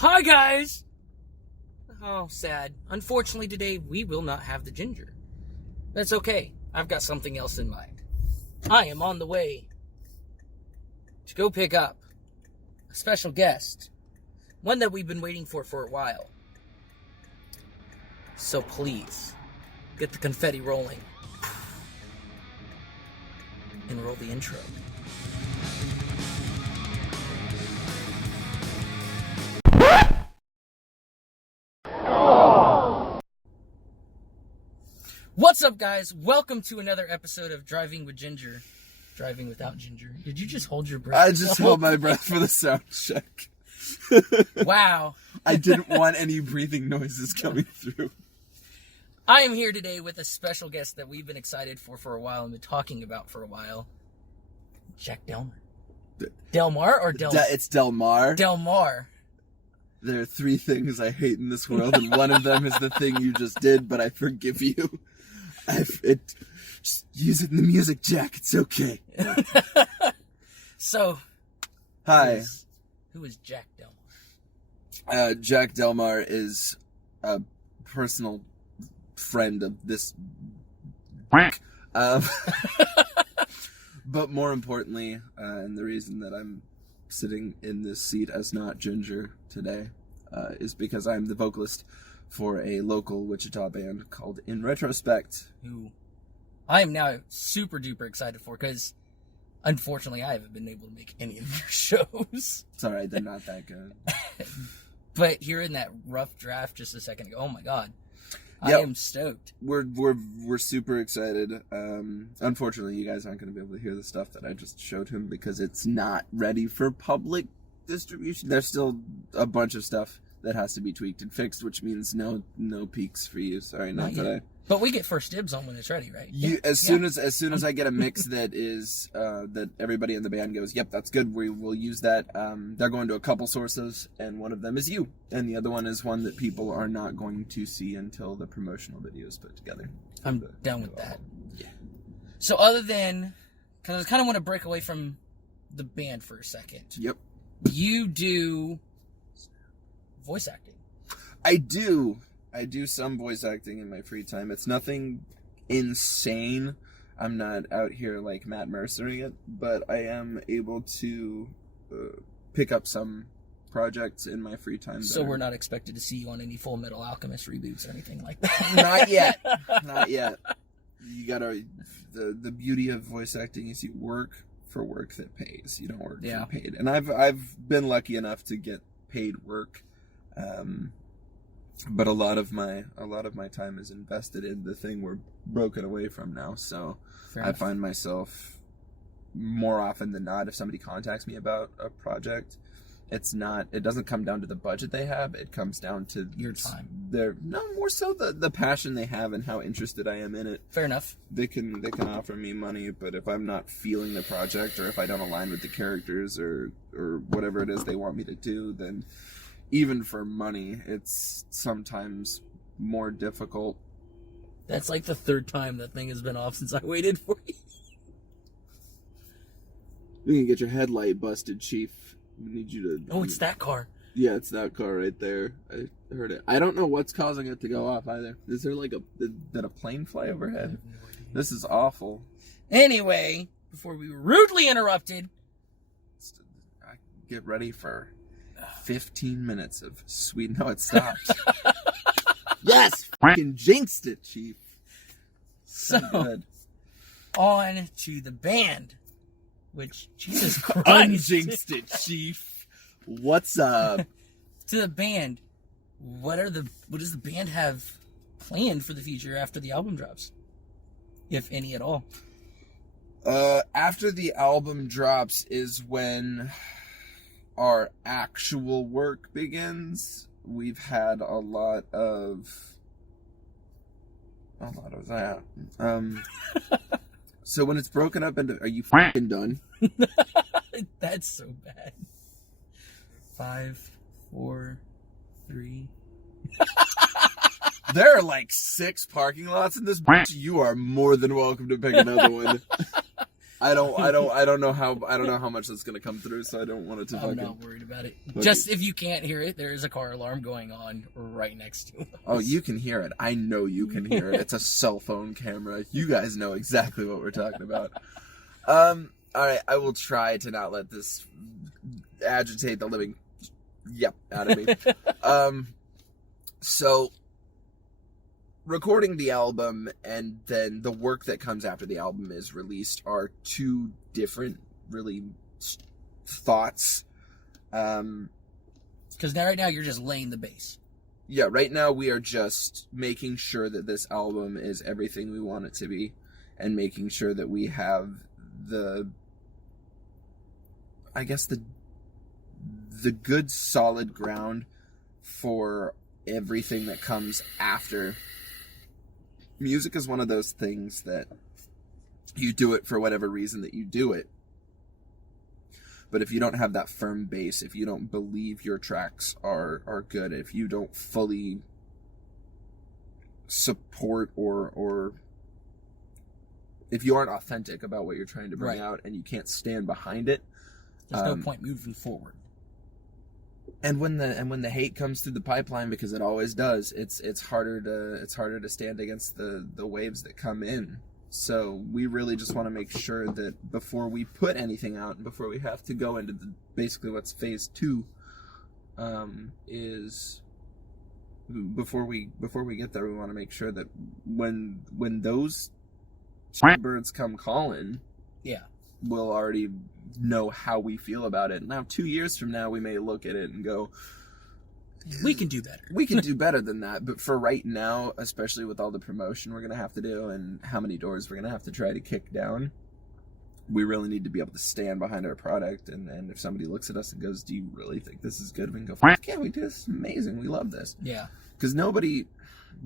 Hi guys! Oh, sad. Unfortunately today we will not have the ginger. That's okay. I've got something else in mind. I am on the way to go pick up a special guest. One that we've been waiting for a while. So please, get the confetti rolling. And roll the intro. What's up, guys? Welcome to another episode of Driving with Ginger. Driving without Ginger. Did you just hold your breath? I just held my breath for the sound check. Wow. I didn't want any breathing noises coming through. I am here today with a special guest that we've been excited for a while and been talking about for a while. Jack Delmar. Delmar or Delmar? It's Delmar. Delmar. There are three things I hate in this world, and one of them is the thing you just did, but I forgive you. Just use it in the music, Jack. It's okay. So, hi. Who is Jack Delmar? Jack Delmar is a personal friend of this. But more importantly, and the reason that I'm sitting in this seat as not Ginger today, is because I'm the vocalist for a local Wichita band called In Retrospect. Who I am now super duper excited for, because unfortunately I haven't been able to make any of your shows. It's alright, they're not that good. But hearing that rough draft just a second ago, oh my god. Yep. I am stoked. We're super excited. Unfortunately, you guys aren't going to be able to hear the stuff that I just showed him because it's not ready for public distribution. There's still a bunch of stuff that has to be tweaked and fixed, which means no peaks for you. Sorry, not today. But we get first dibs on when it's ready, right? As soon as I get a mix that is that everybody in the band goes, yep, that's good. We will use that. They're going to a couple sources, and one of them is you, and the other one is one that people are not going to see until the promotional video is put together. I'm down with that. Yeah. So other than, because I kind of want to break away from the band for a second. Yep. You do voice acting. I do some voice acting in my free time. It's nothing insane. I'm not out here like Matt Mercering it, but I am able to pick up some projects in my free time. So we're not expected to see you on any Full Metal Alchemist reboots or anything like that? Not yet. Not yet. You gotta... The beauty of voice acting is you work for work that pays. You don't work for paid. And I've been lucky enough to get paid work. But a lot of my time is invested in the thing we're broken away from now. So I find myself more often than not, if somebody contacts me about a project, it doesn't come down to the budget they have. It comes down to your time. More so the passion they have and how interested I am in it. Fair enough. They can offer me money, but if I'm not feeling the project, or if I don't align with the characters or whatever it is they want me to do, then even for money, it's sometimes more difficult. That's like the third time that thing has been off since I waited for you. You can get your headlight busted, Chief. We need you to... Oh, it's that car. Yeah, it's that car right there. I heard it. I don't know what's causing it to go off either. Is there like did a plane fly overhead? This is awful. Anyway, before we were rudely interrupted... Get ready for 15 minutes of sweet... No, it stopped. Yes! Fucking jinxed it, Chief. So good. On to the band. Which, Jesus Christ. Unjinxed it, Chief. What's up? To the band. What does the band have planned for the future after the album drops? If any at all. After the album drops is when our actual work begins. We've had a lot of that. So when it's broken up into... Are you fucking done? That's so bad. 5, 4, 3... There are like 6 parking lots in this bitch. You are more than welcome to pick another one. I don't know how much that's gonna come through, so I don't want it to I'm fucking... not worried about it. Just if you can't hear it, there is a car alarm going on right next to us. Oh, you can hear it. I know you can hear it. It's a cell phone camera. You guys know exactly what we're talking about. Alright, I will try to not let this agitate the living out of me. So recording the album and then the work that comes after the album is released are two different really thoughts. Because right now you're just laying the base. Yeah, right now we are just making sure that this album is everything we want it to be, and making sure that we have the good solid ground for everything that comes after. Music is one of those things that you do it for whatever reason that you do it. But if you don't have that firm base, if you don't believe your tracks are good, if you don't fully support or if you aren't authentic about what you're trying to bring out and you can't stand behind it, there's no point moving forward. And when the hate comes through the pipeline, because it always does, it's harder to stand against the waves that come in. So we really just want to make sure that before we put anything out, and before we have to go into basically what's phase 2, is before we get there, we want to make sure that when those birds come calling, we'll already know how we feel about it. Now, 2 years from now, we may look at it and go, we can do better. We can do better than that. But for right now, especially with all the promotion we're going to have to do and how many doors we're going to have to try to kick down, we really need to be able to stand behind our product. And if somebody looks at us and goes, do you really think this is good? We can go, fuck yeah, we do. This is amazing. We love this. Yeah. Because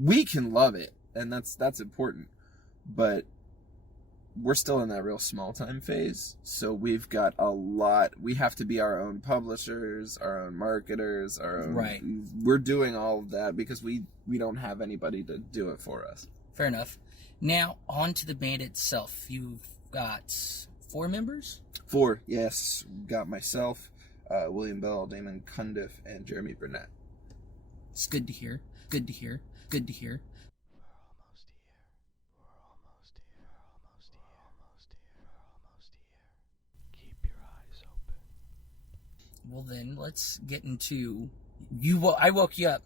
we can love it. And that's important. But we're still in that real small time phase, so we've got a lot. We have to be our own publishers, our own marketers, our own. Right. We're doing all of that because we don't have anybody to do it for us. Fair enough. Now on to the band itself. You've got 4 members. 4, yes. We've got myself, William Bell, Damon Cundiff, and Jeremy Burnett. It's good to hear. Good to hear. Good to hear. Well, then let's get into you. I woke you up.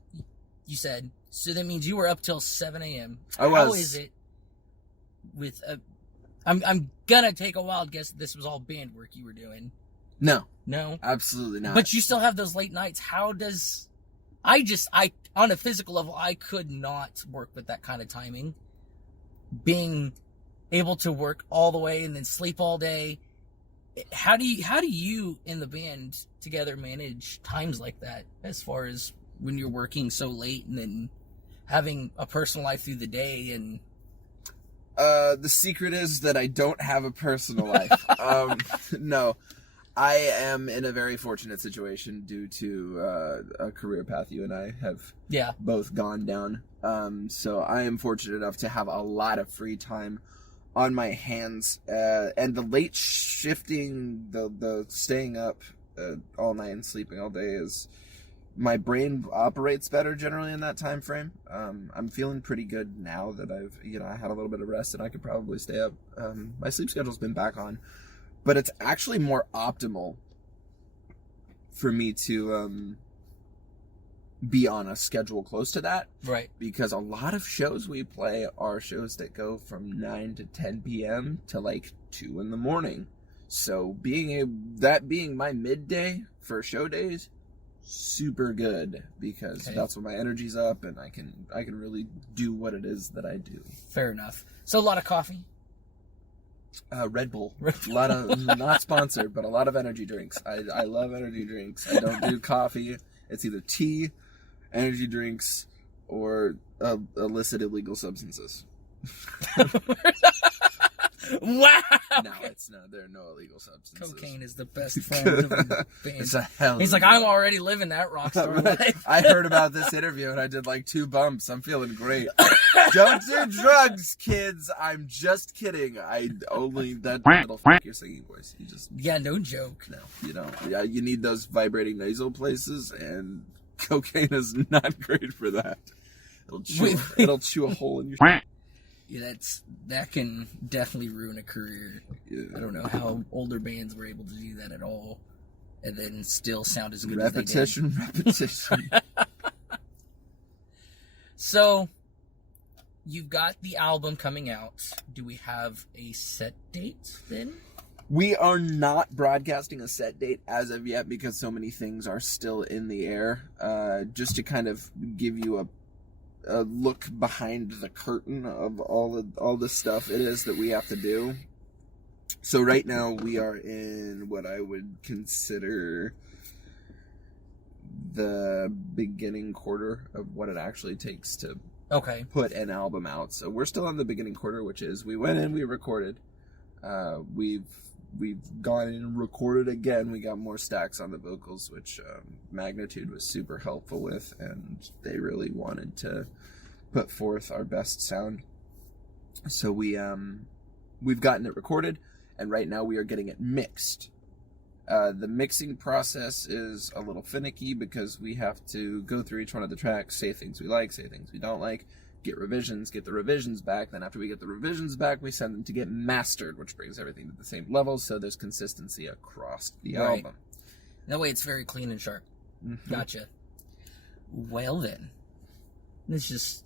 You said so. That means you were up till 7 a.m. I was. How is it with a? I'm gonna take a wild guess that this was all band work you were doing. No, absolutely not. But you still have those late nights. How does? I on a physical level, I could not work with that kind of timing. Being able to work all the way and then sleep all day. How do you in the band together manage times like that, as far as when you're working so late and then having a personal life through the day? And the secret is that I don't have a personal life. No, I am in a very fortunate situation due to a career path you and I have both gone down. So I am fortunate enough to have a lot of free time on my hands, and the late shifting, the staying up all night and sleeping all day is, my brain operates better generally in that time frame. I'm feeling pretty good now that I had a little bit of rest and I could probably stay up. My sleep schedule's been back on, but it's actually more optimal for me to be on a schedule close to that. Right. Because a lot of shows we play are shows that go from 9 to 10 p.m. to like 2 in the morning. So that being my midday for show days, super good, because that's when my energy's up and I can really do what it is that I do. Fair enough. So a lot of coffee? Red Bull. A lot of, not sponsored, but a lot of energy drinks. I love energy drinks. I don't do coffee. It's either tea, energy drinks, or illicit illegal substances. Wow. No, it's not. There are no illegal substances. Cocaine is the best friend of a band. It's a hell. He's like, I'm already living that rock star life. I heard about this interview and I did like 2 bumps. I'm feeling great. Don't do drugs, kids. I'm just kidding. I only that little your singing voice. You just no joke. no. You don't. Yeah, you need those vibrating nasal places, and cocaine is not great for that. It'll chew a hole in your. Yeah, that can definitely ruin a career. Yeah. I don't know how older bands were able to do that at all, and then still sound as good Repetition. So, you've got the album coming out. Do we have a set date then? We are not broadcasting a set date as of yet because so many things are still in the air. Just to kind of give you a look behind the curtain of all the stuff it is that we have to do. So right now we are in what I would consider the beginning quarter of what it actually takes to put an album out. So we're still in the beginning quarter, which is we went in, we recorded, we've gone in and recorded again. We got more stacks on the vocals, which Magnitude was super helpful with, and they really wanted to put forth our best sound. So we've gotten it recorded, and right now we are getting it mixed. The mixing process is a little finicky because we have to go through each one of the tracks, say things we like, say things we don't like, get revisions, get the revisions back. Then after we get the revisions back, we send them to get mastered, which brings everything to the same level, so there's consistency across the album. That way it's very clean and sharp. Mm-hmm. Gotcha. Well then, it's just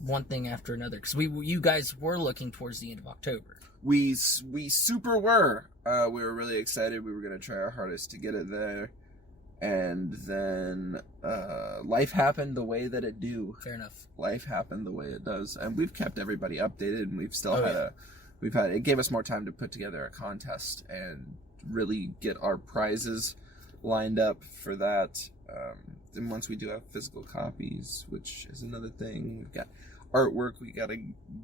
one thing after another, because you guys were looking towards the end of October. We super were. We were really excited. We were going to try our hardest to get it there. And then life happened the way that it do. Fair enough. Life happened the way it does. And we've kept everybody updated, and we've still it gave us more time to put together a contest and really get our prizes lined up for that. And once we do have physical copies, which is another thing, we've got artwork we got to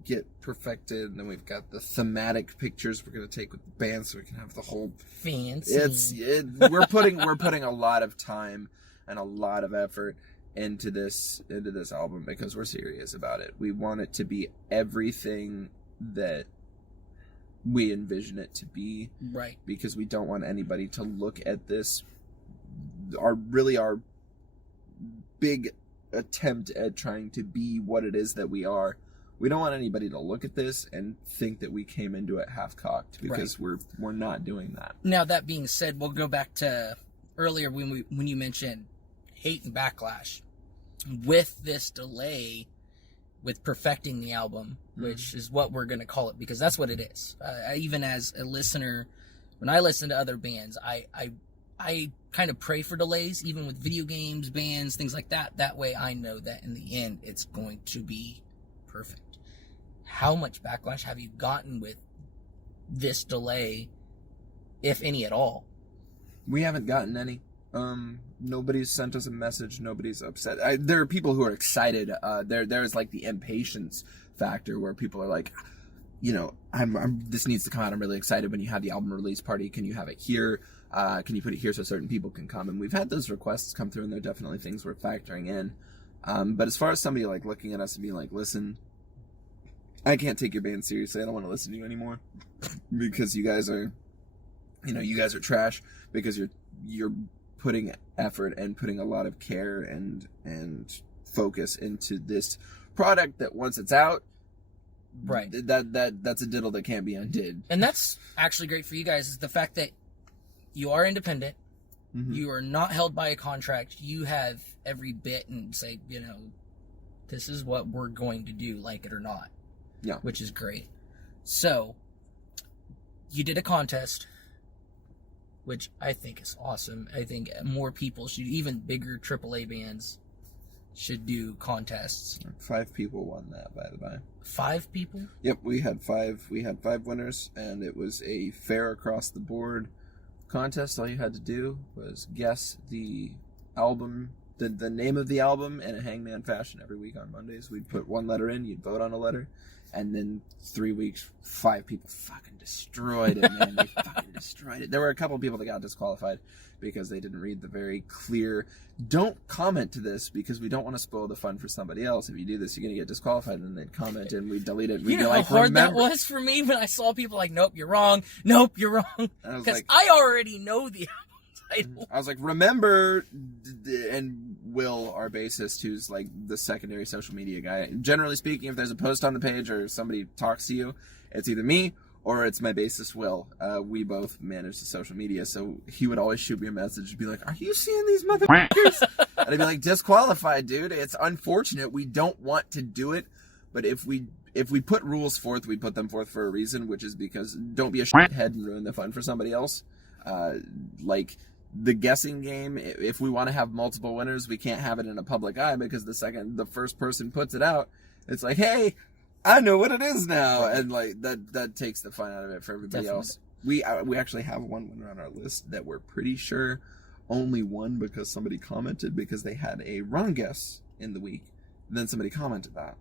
get perfected, and then we've got the thematic pictures we're going to take with the band so we can have the whole fancy. We're putting a lot of time and a lot of effort into this album because we're serious about it. We want it to be everything that we envision it to be, right? Because we don't want anybody to look at this our big attempt at trying to be what it is that we are. We don't want anybody to look at this and think that we came into it half-cocked, because we're not doing that. Now, that being said, we'll go back to earlier when you mentioned hate and backlash. With this delay with perfecting the album, which is what we're going to call it, because that's what it is. Even as a listener, when I listen to other bands, I kind of pray for delays, even with video games, bands, things like that. That way I know that in the end, it's going to be perfect. How much backlash have you gotten with this delay, if any at all? We haven't gotten any. Nobody's sent us a message. Nobody's upset. There are people who are excited. There's like the impatience factor where people are like, this needs to come out. I'm really excited. When you have the album release party, can you have it here? Can you put it here so certain people can come? And we've had those requests come through, and they're definitely things we're factoring in. But as far as somebody like looking at us and being like, listen, I can't take your band seriously. I don't want to listen to you anymore because you guys are trash, because you're putting effort and putting a lot of care and focus into this product that once it's out, right, that's a diddle that can't be undid. And that's actually great for you guys, is the fact that you are independent. Mm-hmm. You are not held by a contract. You have every bit and say, this is what we're going to do, like it or not. Yeah. Which is great. So, you did a contest, which I think is awesome. I think more people should, even bigger AAA bands, should do contests. 5 people won that, by the way. 5 people? Yep, we had 5 winners, and it was a fair across the board contest. All you had to do was guess the album, the name of the album, in a hangman fashion. Every week on Mondays, we'd put one letter in, you'd vote on a letter, And then 3 weeks, 5 people fucking destroyed it, man. They fucking destroyed it. There were a couple people that got disqualified because they didn't read the very clear, don't comment to this because we don't want to spoil the fun for somebody else. If you do this, you're going to get disqualified. And they'd comment and we'd delete it. We'd you know like, how hard remember. that was for me when I saw people like, nope, you're wrong. Nope, you're wrong. Because like, I already know the title. I was like, remember, and Will, our bassist, who's like the secondary social media guy. Generally speaking, if there's a post on the page or somebody talks to you, it's either me or it's my bassist, Will. We both manage the social media, so he would always shoot me a message and be like, are you seeing these motherfuckers? And I'd be like, disqualified, dude. It's unfortunate. We don't want to do it, but if we put rules forth, we put them forth for a reason, which is because don't be a shithead and ruin the fun for somebody else. Like the guessing game, if we want to have multiple winners, we can't have it in a public eye because the first person puts it out, it's like, hey, I know what it is now, and like that takes the fun out of it for everybody else. We actually have one winner on our list that we're pretty sure only won because somebody commented because they had a wrong guess in the week. And then somebody commented that.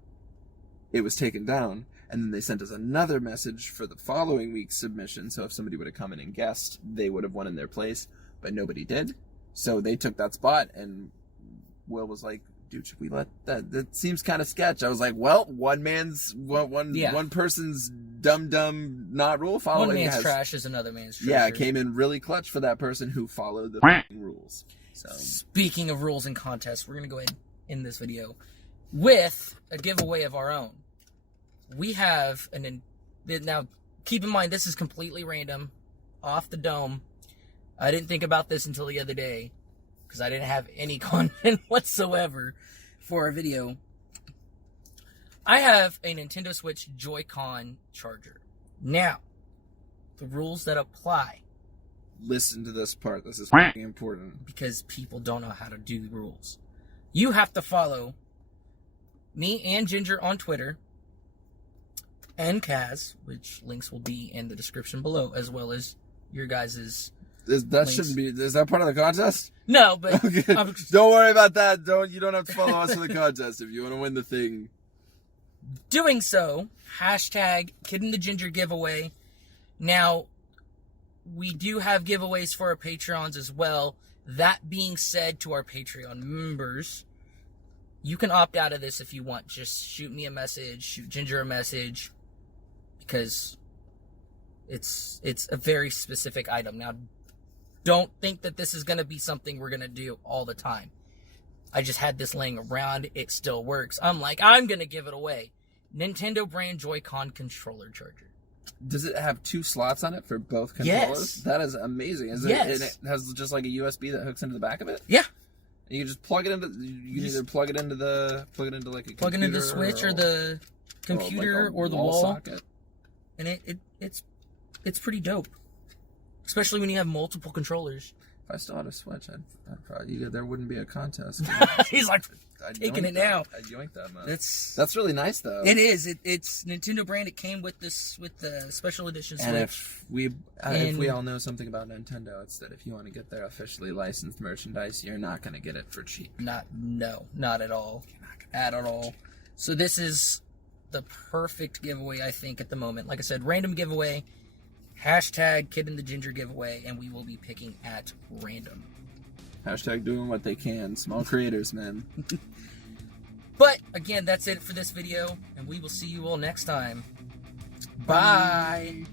It was taken down, and then they sent us another message for the following week's submission. So if somebody would have come in and guessed, they would have won in their place, but nobody did. So they took that spot, and Will was like, dude, should we let that seems kind of sketch. I was like, well, one person's dumb not rule following. One man's trash is another man's treasure. Yeah, it came in really clutch for that person who followed the rules. So speaking of rules and contests, we're gonna go ahead and end this video with a giveaway of our own. We have now keep in mind this is completely random, off the dome. I didn't think about this until the other day because I didn't have any content whatsoever for a video. I have a Nintendo Switch Joy-Con charger. Now, the rules that apply. Listen to this part. This is fucking important. Because people don't know how to do the rules. You have to follow me and Ginger on Twitter, and Kaz, which links will be in the description below, as well as your guys' shouldn't be. Is that part of the contest? No, but okay. Don't worry about that. You don't have to follow us for the contest if you want to win the thing. Doing so, hashtag Kid and the Ginger giveaway. Now, we do have giveaways for our Patreons as well. That being said, to our Patreon members, you can opt out of this if you want. Just shoot me a message, shoot Ginger a message, because it's a very specific item. Now, don't think that this is going to be something we're going to do all the time. I just had this laying around. It still works. I'm going to give it away. Nintendo brand Joy-Con controller charger. Does it have 2 slots on it for both controllers? Yes. That is amazing. Yes. It has just like a USB that hooks into the back of it? Yeah. And you can just plug it into, you can either plug it into like a computer. Plug it into the Switch or the computer or the wall socket. And it's pretty dope. Especially when you have multiple controllers. If I still had a Switch, I'd probably, there wouldn't be a contest. He's like, taking it now. I'd yoink that, man. That's really nice, though. It is. It's Nintendo brand. It came with the special edition Switch. And if we all know something about Nintendo, it's that if you want to get their officially licensed merchandise, you're not going to get it for cheap. Not at all. At all. So this is the perfect giveaway, I think, at the moment. Like I said, random giveaway. Hashtag Kid and the Ginger giveaway, and we will be picking at random. Hashtag doing what they can. Small creators, man. But, again, that's it for this video, and we will see you all next time. Bye!